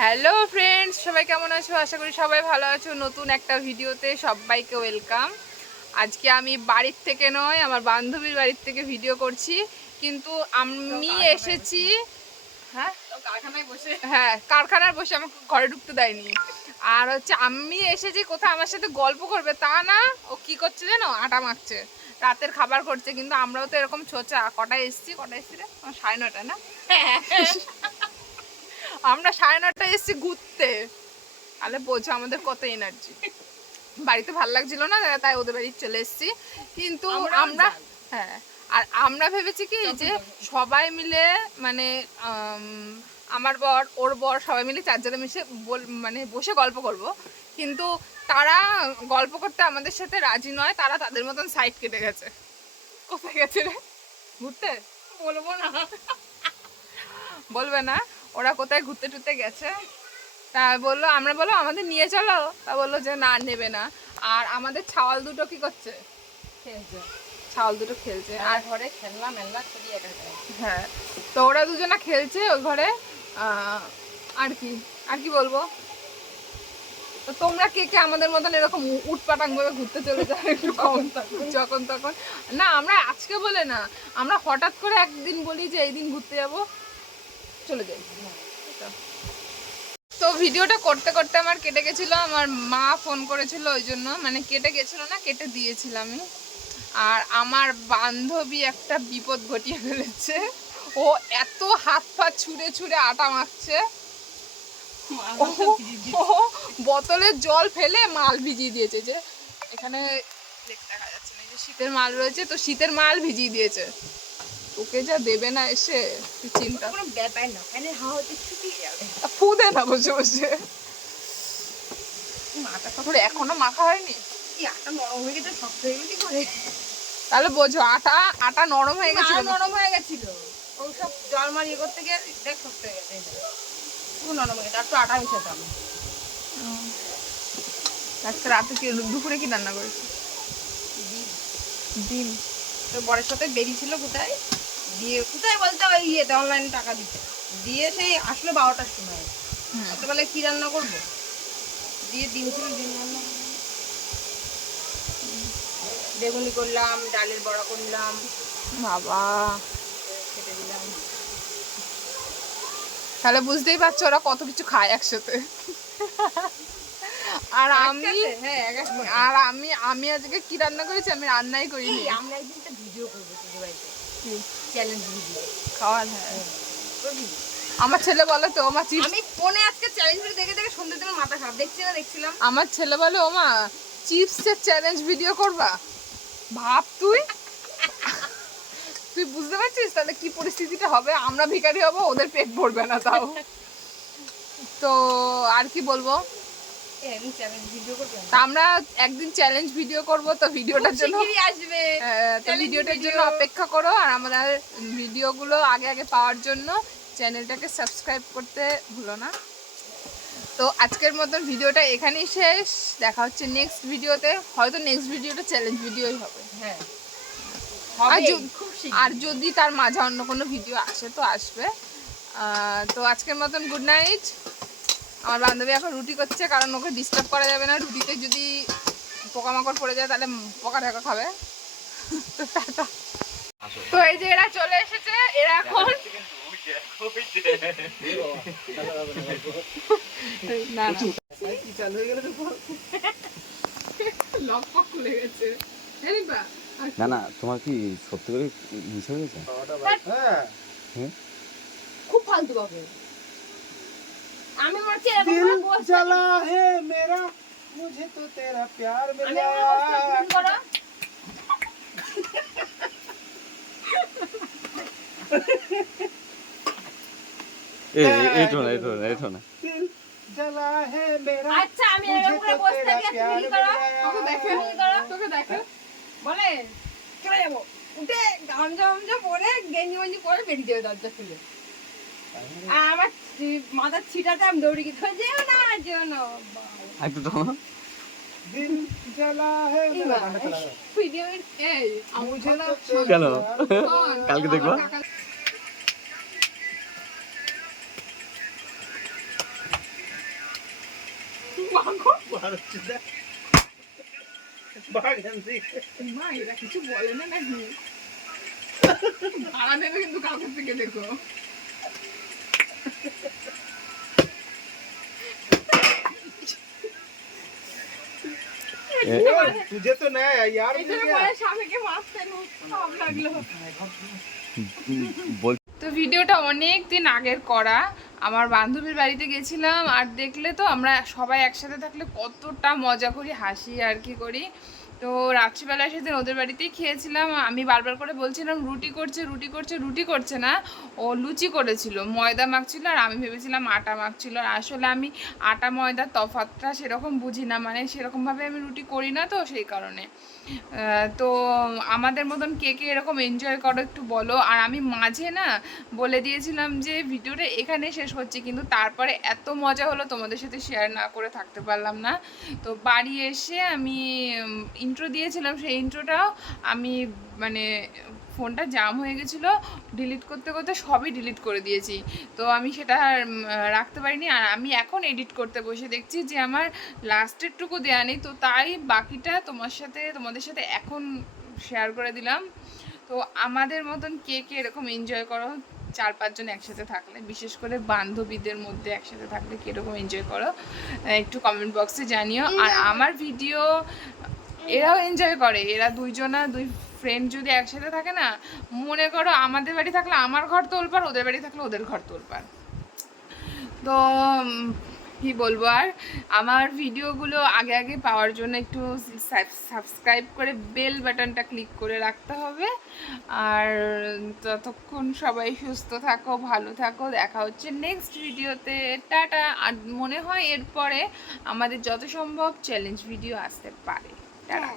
Hello friends, সবাই কেমন আছো? আশা করি সবাই ভালো আছো। নতুন একটা ভিডিওতে সবাইকে ওয়েলকাম। আজকে আমি বাড়ির থেকে নয়, আমার বান্ধবীর বাড়ির থেকে ভিডিও করছি, কিন্তু আমি এসেছি কারখানায় বসে আমাকে ঘরে ঢুকতে দেয়নি। আর হচ্ছে আমি এসেছি কোথায় আমার সাথে গল্প করবে তা না, ও কি করছে জানো? আটা মাখছে, রাতের খাবার করছে। কিন্তু আমরাও তো এরকম ছোচা। কটায় এসছি রে? 9:30 না? আমরা 9:30 এসছি ঘুরতে, তাহলে বোঝো আমাদের কত এনার্জি। বাড়িতে ভালো লাগছিল না, তাই ওদের বাড়ি চলে এসেছি। কিন্তু আমরা আর আমরা ভেবেছি কি যে সবাই মিলে মানে আমার বর, ওর বর, সবাই মিলে চারজনে মিশে মানে বসে গল্প করব। কিন্তু তারা গল্প করতে আমাদের সাথে রাজি নয়, তারা তাদের মতন সাইড কেটে গেছে। কোথায় গেছে রে? ঘুরতে বলবো না, বলবে না। ওরা কোথায় ঘুরতে টুরতে গেছে। তা বললো, আমরা বলো আমাদের নিয়ে চলো, তা বললো যে না, নেবে না। আর আমাদের ছাওয়াল দুটো কি করছে? খেলছে। ছাওয়াল দুটো খেলছে আর ঘরে খেলনা মেলনা খুবই হ্যাঁ, তো ওরা দুজনা খেলছে ওই ঘরে। আর কি বলবো। তো তোমরা কে কে আমাদের মতন এরকম উটপাটাং ভাবে ঘুরতে চলে যাও একটু কমন যখন তখন? না, আমরা আজকে বলে না, আমরা হঠাৎ করে একদিন বলি যে এই দিন ঘুরতে যাবো, চলে যাই। তো ভিডিওটা করতে করতে আমার কেটে গেছিল, আমার মা ফোন করেছিল, ওই জন্য মানে কেটে গেছিল না, কেটে দিয়েছিলাম আমি। আর আমার বান্ধবী একটা বিপদ ঘটিয়ে ফেলেছে। ও এত হাত পা ছুঁড়ে ছুঁড়ে আটা মাখছে, বোতলের জল ফেলে মাল ভিজিয়ে দিয়েছে। যে এখানে দেখা যাচ্ছে না, যে শীতের মাল রয়েছে, তো শীতের মাল ভিজিয়ে দিয়েছে। ওকে যা দেবে না এসে, তুই চিন্তা। কোনো ব্যাপার না, ফ্যানে হাওয়া হচ্ছে শুকিয়ে যাবে। ফুদে না বসে বসে। মাথা করে এখনো মাখা হয়নি। আটা নরম হয়ে গেছে, শক্ত হয়ে গেছে করে। তাহলে বোঝো, আটা নরম হয়ে গেছিল। নরম হয়ে গেছিল, ওই সব জল মার ইয়ে করতে গিয়ে দেখ শক্ত হয়ে গেছে। পুরো নরম হয়ে গেছে, আর তো আটা মিশাতাম। আজকে রাতে কি, দুপুরে কি রান্না করেছি? ডিম। তো বরের সাথে বেরিয়েছিল কোথায় দিয়ে, কোথায় বলতে ওই ইয়েতে অনলাইনে টাকা দিতে দিয়ে, সেই আসলে 12টার সময়। রাত্রেবেলা কি রান্না করবো দিয়ে, ডিম ছিল, ডিম রান্না, বেগুনি করলাম, ডালের বড়া করলাম, বাবা খেতে দিলাম। তাহলে বুঝতেই পারছো ওরা কত কিছু খায় একসাথে। আর আমি আজকে কি রান্না করেছি? আমি রান্নাই করিনি। আমরা একদিন একটা ভিডিও করবো তোদের বাড়িতে, চ্যালেঞ্জ ভিডিও খাওয়ার। আমার ছেলে বলে তো মা চিপস, আমি ফোনে আজকে চ্যালেঞ্জ ভিডিও দেখে দেখে সন্ধ্যের দিকে মাথা খারাপ দেখছিলাম। আমার ছেলে বলে ও মা চিপসের চ্যালেঞ্জ ভিডিও করবা? ভাব তুই বুঝতে পারছিস তাহলে কি পরিস্থিতিটা হবে? আমরা ভিখারি হব, ওদের পেট ভরবে না তাও। তো আর কি বলবো, আমরা একদিন চ্যালেঞ্জ ভিডিও করব, তো ভিডিওটার জন্য আসবে, তো ভিডিওটার জন্য অপেক্ষা করো। আর আমাদের ভিডিওগুলো আগে আগে পাওয়ার জন্য চ্যানেলটাকে সাবস্ক্রাইব করতে ভুলো না। তো আজকের মতন ভিডিওটা এখানেই শেষ, দেখা হচ্ছে নেক্সট ভিডিওতে। হয়তো নেক্সট ভিডিওটা চ্যালেঞ্জ ভিডিওই হবে। হ্যাঁ, আর যদি তার মাঝে অন্য কোনো ভিডিও আসে তো আসবে। তো আজকের মতন গুড নাইট। আমার বান্ধবী এখন রুটি করছে, কারণ ওকে ডিস্টার্ব করা যাবে না। রুটিতে যদি পোকামাকড় পড়ে যায় তাহলে পোকা ঢাকা খাবে। তো টাটা। তো এই যে এরা চলে এসেছে, এরা এখন না খুলে গেছে। না না, তোমার কি সত্যি করে মিশে গেছে? খুব ফালতু বকে। আমি বলছি दिल जला है मेरा, मुझे तो तेरा प्यार मिला। এটো না दिल जला है मेरा, আচ্ছা আমি এরকম বসে থাকি, তুমি করো, তোকে দেখে তোকে দেখে বলে চলে যাবো, উঠে গামজা পরে গেঞ্জি মঞ্জি পরে বেরিয়ে যাবে দরজা খুলে। আর আমার মাথার ছিটাতে আমি দৌড়ে গিয়ে যেও না একটু তো दिल जला है मेरा ভিডিও। এই কেন কালকে দেখবা? মা এরা কিছু বলে না নাকি? ভাড়া নেবে কিন্তু কাউকে থেকে দেখো। तुझे तो नया है यार मिल এটার गया। পরে স্বামীকে মারতে খারাপ লাগলো। বল তো ভিডিওটা অনেক দিন আগের করা। আমার বান্ধবীর বাড়িতে গেছিলাম, আর দেখলে তো আমরা সবাই একসাথে থাকলে কতটা মজা করি, হাসি আর কি করি। তো রাত্রিবেলায় সেদিন ওদের বাড়িতেই খেয়েছিলাম। আমি বারবার করে বলছিলাম রুটি করছে রুটি করছে, রুটি করছে না, ও লুচি করেছিল, ময়দা মাখছিল, আর আমি ভেবেছিলাম আটা মাখছিল। আর আসলে আমি আটা ময়দার তফাৎটা সেরকম বুঝি না, মানে সেরকমভাবে আমি রুটি করি না, তো সেই কারণে। তো আমাদের মতন কে কে এরকম এনজয় করো একটু বলো। আর আমি মাঝে না বলে দিয়েছিলাম যে ভিডিওটা এখানে শেষ হচ্ছে, কিন্তু তারপরে এত মজা হলো তোমাদের সাথে শেয়ার না করে থাকতে পারলাম না। তো বাড়ি এসে আমি ইন্ট্রো দিয়েছিলাম, সেই ইন্ট্রোটাও আমি মানে ফোনটা জাম হয়ে গেছিলো, ডিলিট করতে করতে সবই ডিলিট করে দিয়েছি। তো আমি সেটা আর রাখতে পারিনি। আর আমি এখন এডিট করতে বসে দেখছি যে আমার লাস্টেরটুকু দেওয়া নেই, তো তাই বাকিটা তোমাদের সাথে এখন শেয়ার করে দিলাম। তো আমাদের মতন কে কে এরকম এনজয় করো 4-5 জন একসাথে থাকলে, বিশেষ করে বান্ধবীদের মধ্যে একসাথে থাকলে কীরকম এনজয় করো একটু কমেন্ট বক্সে জানিও। আর আমার ভিডিও এরাও এনজয় করে, এরা দুই ফ্রেন্ড যদি একসাথে থাকে না, মনে করো আমাদের বাড়ি থাকলে আমার ঘর তোলপাড়, ওদের বাড়ি থাকলে ওদের ঘর তোলপাড়। তো কি বলবো আর, আমার ভিডিওগুলো আগে আগে পাওয়ার জন্য একটু সাবস্ক্রাইব করে বেল বাটনটা ক্লিক করে রাখতে হবে। আর ততক্ষণ সবাই সুস্থ থাকো, ভালো থাকো, দেখা হচ্ছে নেক্সট ভিডিওতে, টাটা। আর মনে হয় এরপরে আমাদের যত সম্ভব চ্যালেঞ্জ ভিডিও আসতে পারে। টাটা।